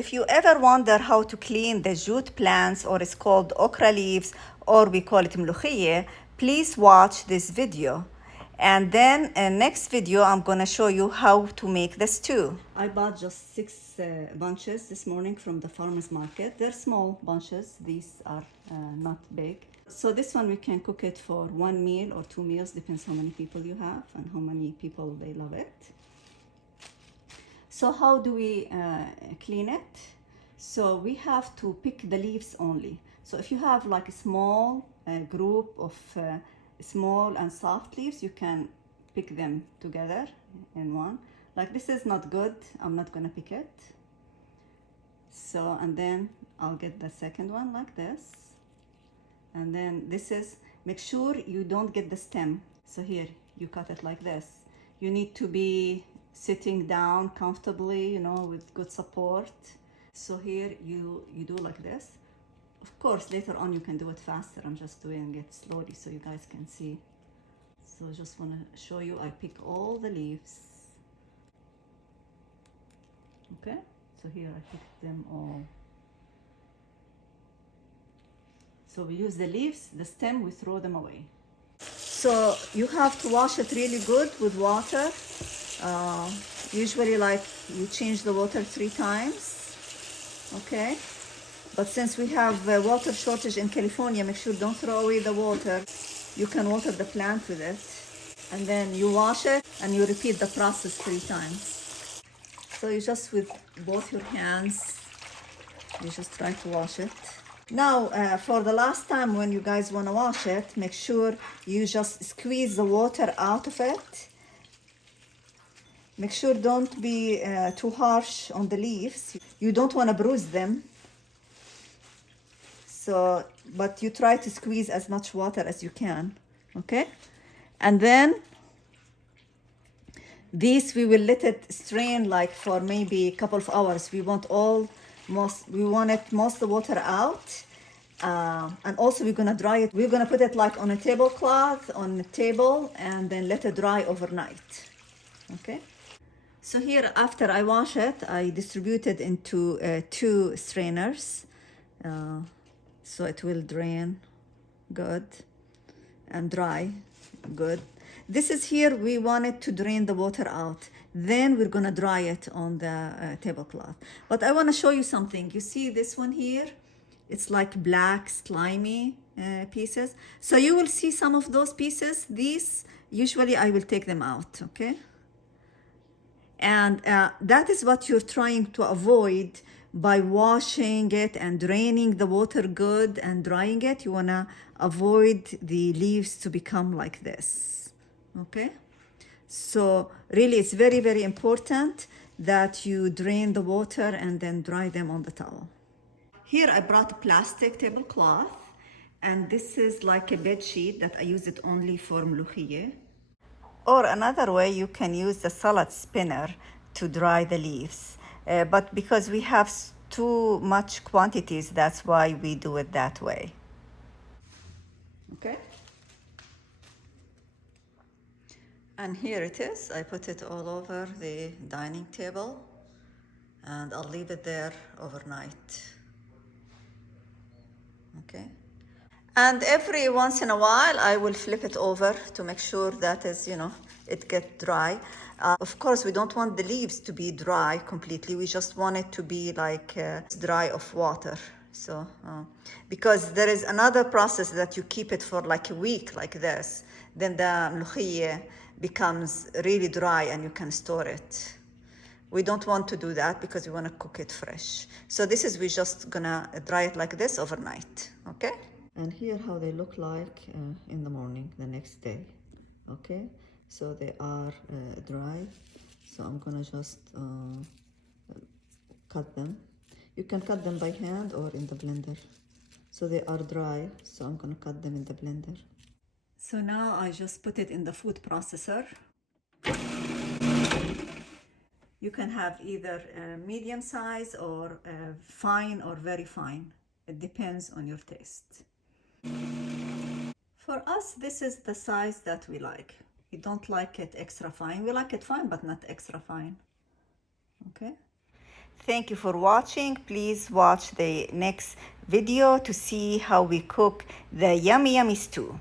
If you ever wonder how to clean the jute plants, or it's called okra leaves, or we call it Moloukhieh, please watch this video. And then next video, I'm gonna show you how to make the stew. I bought just 6 bunches this morning from the farmer's market. They're small bunches. These are not big. So this one we can cook it for 1 meal or 2 meals, depends how many people you have and how many people they love it. So how do we clean it? So we have to pick the leaves only. So if you have like a small group of small and soft leaves, you can pick them together in one. Like this is not good, I'm not gonna pick it. So, and then I'll get the second one like this. And then this is, make sure you don't get the stem. So here, you cut it like this. You need to be sitting down comfortably, you know, with good support. So here you do like this. Of course, later on you can do it faster. I'm just doing it slowly so you guys can see. So I just want to show you, I pick all the leaves. Okay, so here I picked them all. So we use the leaves, the stem, we throw them away. So you have to wash it really good with water. Usually like you change the water 3 times, okay? But since we have a water shortage in California, make sure don't throw away the water. You can water the plant with it. And then you wash it and you repeat the process 3 times. So you just, with both your hands, you just try to wash it. Now, for the last time when you guys want to wash it, make sure you just squeeze the water out of it. Make sure don't be too harsh on the leaves. You don't want to bruise them. So, but you try to squeeze as much water as you can, okay? And then this we will let it strain like for maybe a couple of hours. We want most of the water out. And also we're gonna dry it. We're gonna put it like on a tablecloth on the table and then let it dry overnight, okay? So here, after I wash it, I distribute it into 2 strainers. So it will drain good and dry good. This is here, we want it to drain the water out. Then we're gonna dry it on the tablecloth. But I wanna show you something. You see this one here? It's like black, slimy pieces. So you will see some of those pieces. These, usually I will take them out, okay? And that is what you're trying to avoid by washing it and draining the water good and drying it. You wanna avoid the leaves to become like this, okay? So really it's very, very important that you drain the water and then dry them on the towel. Here I brought a plastic tablecloth, and this is like a bed sheet that I use it only for Moloukhieh. Or another way, you can use the salad spinner to dry the leaves. But because we have too much quantities, that's why we do it that way. Okay? And here it is. I put it all over the dining table and I'll leave it there overnight. Okay? And every once in a while, I will flip it over to make sure that is, you know, it get dry. Of course, we don't want the leaves to be dry completely. We just want it to be like dry of water. So, because there is another process that you keep it for like a week like this, then the Moloukhieh becomes really dry and you can store it. We don't want to do that because we want to cook it fresh. So this is, we're just gonna dry it like this overnight, okay? And here how they look like in the morning, the next day, okay? So they are dry. So I'm gonna just cut them. You can cut them by hand or in the blender. So they are dry, so I'm gonna cut them in the blender. So now I just put it in the food processor. You can have either medium size or fine or very fine. It depends on your taste. For us, this is the size that we like. We don't like it extra fine. We like it fine, but not extra fine. Okay? Thank you for watching. Please watch the next video to see how we cook the yummy stew.